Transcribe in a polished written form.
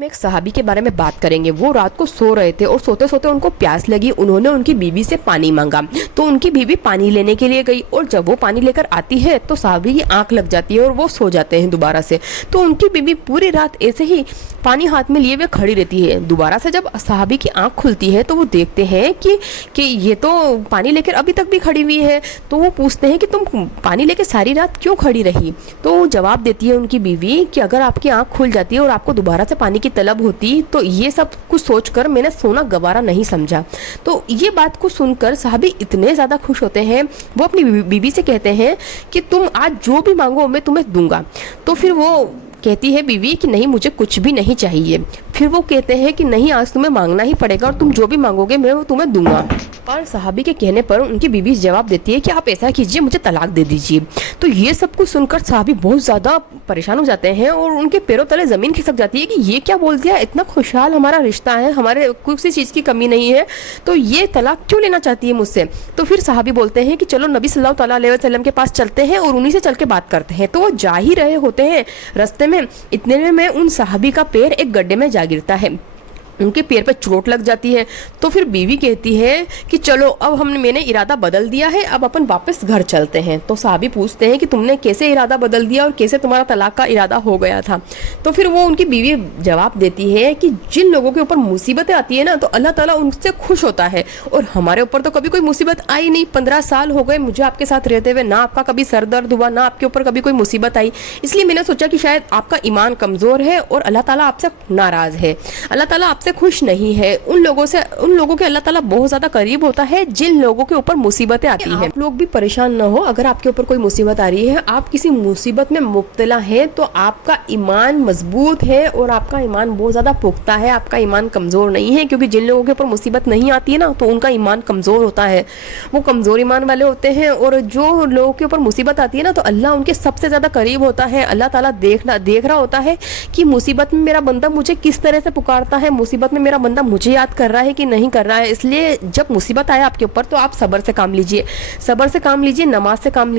एक सहाबी के बारे में बात करेंगे। वो रात को सो रहे थे और सोते सोते उनको प्यास लगी। उन्होंने उनकी बीवी से पानी मांगा तो उनकी बीवी पानी लेने के लिए गई और जब वो पानी लेकर आती है तो सहाबी की आंख लग जाती है और वो सो जाते हैं दोबारा से। तो उनकी बीवी पूरी रात ऐसे ही पानी हाथ में लिए हुए खड़ी रहती है। दोबारा से जब सहाबी की आंख खुलती है तो वो देखते हैं कि ये तो पानी लेकर अभी तक भी खड़ी हुई है। तो वो पूछते हैं कि तुम पानी लेकर सारी रात क्यों खड़ी रही। तो जवाब देती है उनकी बीवी कि अगर आपकी आंख खुल जाती है और आपको दोबारा से पानी की तलब होती तो ये सब कुछ सोचकर मैंने सोना गवारा नहीं समझा। तो ये बात को सुनकर साहबी इतने ज़्यादा खुश होते हैं। वो अपनी बीवी से कहते हैं कि तुम आज जो भी मांगो मैं तुम्हें दूंगा। तो फिर वो कहती है बीवी कि नहीं, मुझे कुछ भी नहीं चाहिए। फिर वो कहते हैं कि नहीं, आज तुम्हें मांगना ही पड़ेगा और तुम जो भी मांगोगे मैं वो तुम्हें दूंगा। और साहबी के कहने पर उनकी बीवी जवाब देती है कि आप ऐसा कीजिए, मुझे तलाक दे दीजिए। तो ये सब कुछ सुनकर साहबी बहुत ज़्यादा परेशान हो जाते हैं और उनके पैरों तले ज़मीन खिसक जाती है कि ये क्या बोल दिया, इतना खुशहाल हमारा रिश्ता है, हमारे किसी चीज़ की कमी नहीं है, तो ये तलाक क्यों लेना चाहती है मुझसे। तो फिर साहबी बोलते हैं कि चलो नबी सल्लल्लाहु अलैहि वसल्लम के पास चलते हैं और उन्हीं से चल के बात करते हैं। तो वो जा ही रहे होते हैं, रास्ते में इतने में उन साहबी का पैर एक गड्ढे में जा गिरता है। उनके पैर पर चोट लग जाती है। तो फिर बीवी कहती है कि चलो अब मैंने इरादा बदल दिया है, अब अपन वापस घर चलते हैं। तो साहबी पूछते हैं कि तुमने कैसे इरादा बदल दिया और कैसे तुम्हारा तलाक का इरादा हो गया था। तो फिर वो उनकी बीवी जवाब देती है कि जिन लोगों के ऊपर मुसीबतें आती है ना तो अल्लाह ताला उनसे खुश होता है, और हमारे ऊपर तो कभी कोई मुसीबत आई नहीं। 15 साल हो गए मुझे आपके साथ रहते हुए, ना आपका कभी सर दर्द हुआ, ना आपके ऊपर कभी कोई मुसीबत आई। इसलिए मैंने सोचा कि शायद आपका ईमान कमज़ोर है और अल्लाह ताला आपसे नाराज़ है, अल्लाह ताला आपसे खुश नहीं है। उन लोगों के अल्लाह ताला बहुत ज्यादा करीब होता है जिन लोगों के ऊपर मुसीबतें आती हैं। आप लोग भी परेशान ना हो, अगर आपके ऊपर कोई मुसीबत आ रही है, आप किसी मुसीबत में मुब्तला है तो आपका ईमान मजबूत है और आपका ईमान बहुत ज्यादा पुख्ता है, आपका ईमान कमजोर नहीं है। क्योंकि जिन लोगों के ऊपर मुसीबत नहीं आती है ना तो उनका ईमान कमजोर होता है, वो कमजोर ईमान वाले होते हैं। और जो लोगों के ऊपर मुसीबत आती है ना तो अल्लाह उनके सबसे ज्यादा करीब होता है। अल्लाह ताला देख रहा होता है कि मुसीबत में मेरा बंदा मुझे किस तरह से पुकारता है, मुसीबत में मेरा बंदा मुझे याद कर रहा है कि नहीं कर रहा है। इसलिए जब मुसीबत आए आपके ऊपर तो आप सब्र से काम लीजिए, सब्र से काम लीजिए, नमाज से काम लीजिए।